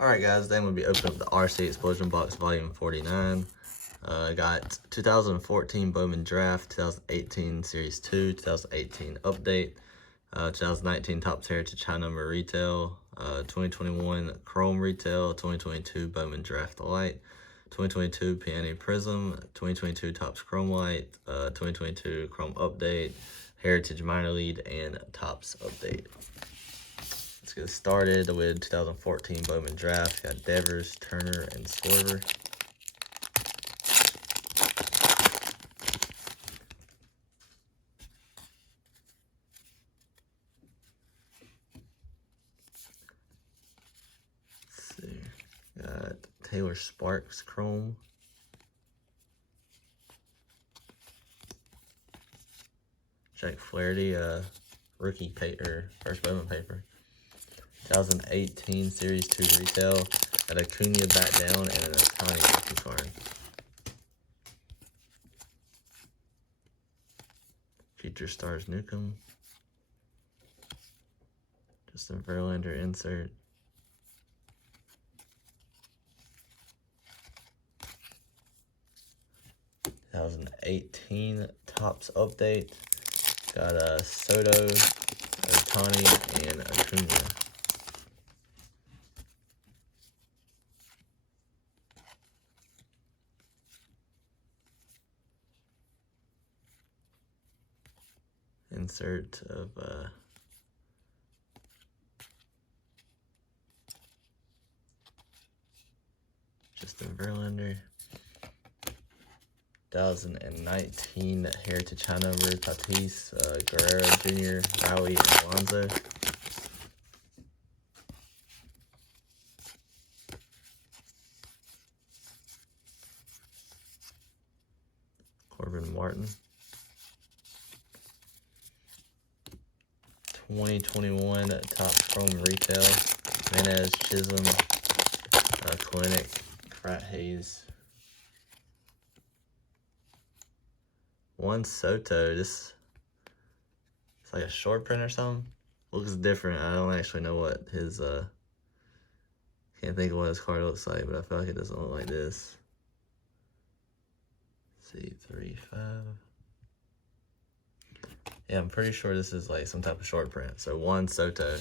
Alright guys, today I'm going to be opening up the RC Explosion Box Volume 49. Got 2014 Bowman Draft, 2018 Series 2, 2018 Update, 2019 Topps Heritage High Number Retail, 2021 Chrome Retail, 2022 Bowman Draft Light, 2022 Peony Prism, 2022 Topps Chrome Light, 2022 Chrome Update, Heritage Minor League, and Topps Update. Let's get started with 2014 Bowman Draft. Got Devers, Turner, and Swerver. Let's see. Got Taylor Sparks, Chrome. Jack Flaherty, rookie paper, first Bowman paper. 2018 Series 2 Retail. Got Acuna back down and an Ohtani rookie card. Future Stars Newcomb. Justin Verlander insert. – 2018 Topps Update. Got Soto, Ohtani, and Acuna. Insert of Justin Verlander. 2019 Heritage High Number, Tatis, Guerrero Jr., Howie, and Alonso. Corbin Martin. 2021 Topps Chrome Retail, Menez, Chisholm, Clinic, Pratt Hayes. One Soto, this it's like a short print or something. Looks different. I don't actually know what his can't think of what his card looks like, but I feel like it doesn't look like this. C35. Yeah, I'm pretty sure this is like some type of short print. So one Soto,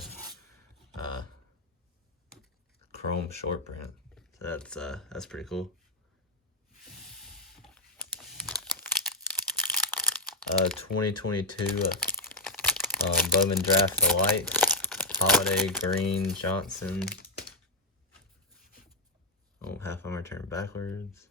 Chrome short print. So that's pretty cool. 2022 Bowman Draft the Light, Holiday, Green, Johnson. Oh, half of them are turned backwards.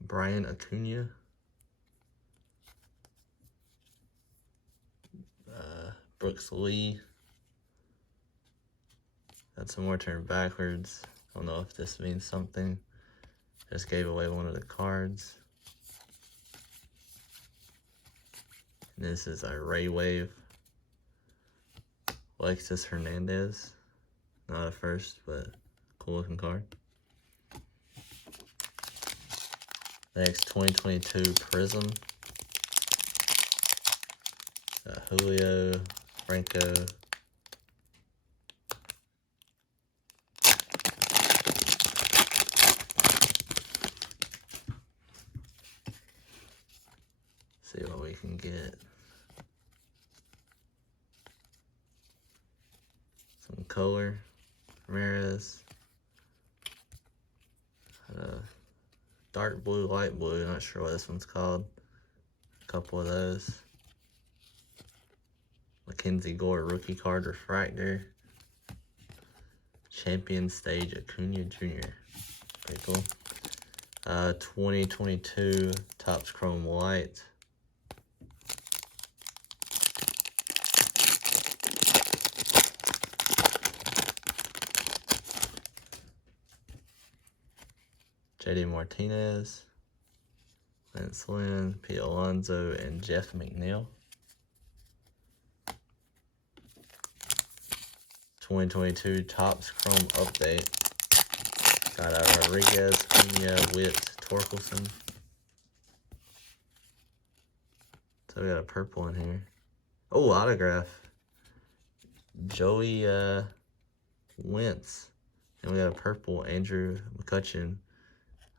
Brian Acuna. Brooks Lee. Got some more turned backwards. I don't know if this means something. Just gave away one of the cards. And this is a Ray Wave. Alexis Hernandez. Not a first, but cool looking card. Next, 2022 Prism. Julio, Franco. See what we can get. Some color. Ramirez. Dark blue, light blue. Not sure what this one's called. A couple of those. Mackenzie Gore rookie card refractor. Champion Stage Acuna Jr. Pretty cool. 2022 Topps Chrome Light. JD Martinez, Lance Lynn, Pete Alonso, and Jeff McNeil. 2022 Topps Chrome Update. Got Rodriguez, Pena, Witt, Torkelson. So we got a purple in here. Oh, autograph. Joey Wentz. And we got a purple Andrew McCutcheon.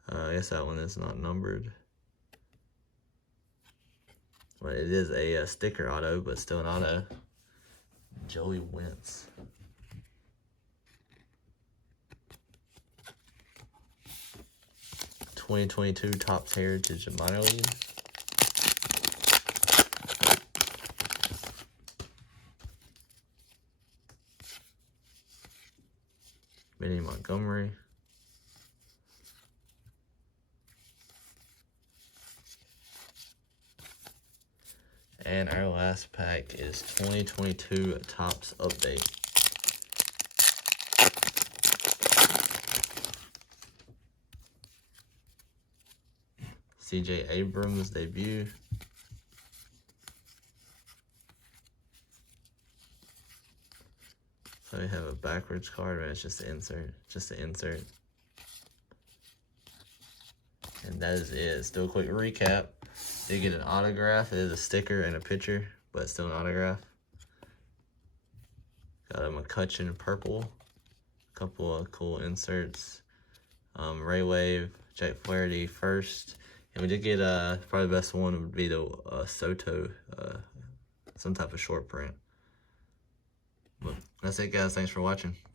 I guess that one is not numbered. Well, it is a sticker auto, but still an auto. Joey Wentz. '22 Topps Heritage Minor League. Benny Montgomery. And our last pack is 2022 Topps Update. CJ Abrams debut. So we have a backwards card, but it's just an insert. Just an insert. And that is it. Let's do a quick recap. Did get an autograph. It is a sticker and a picture, but it's still an autograph. Got a McCutcheon purple. A couple of cool inserts. Ray Wave, Jack Flaherty first. And we did get, probably the best one would be the Soto, some type of short print. But that's it, guys. Thanks for watching.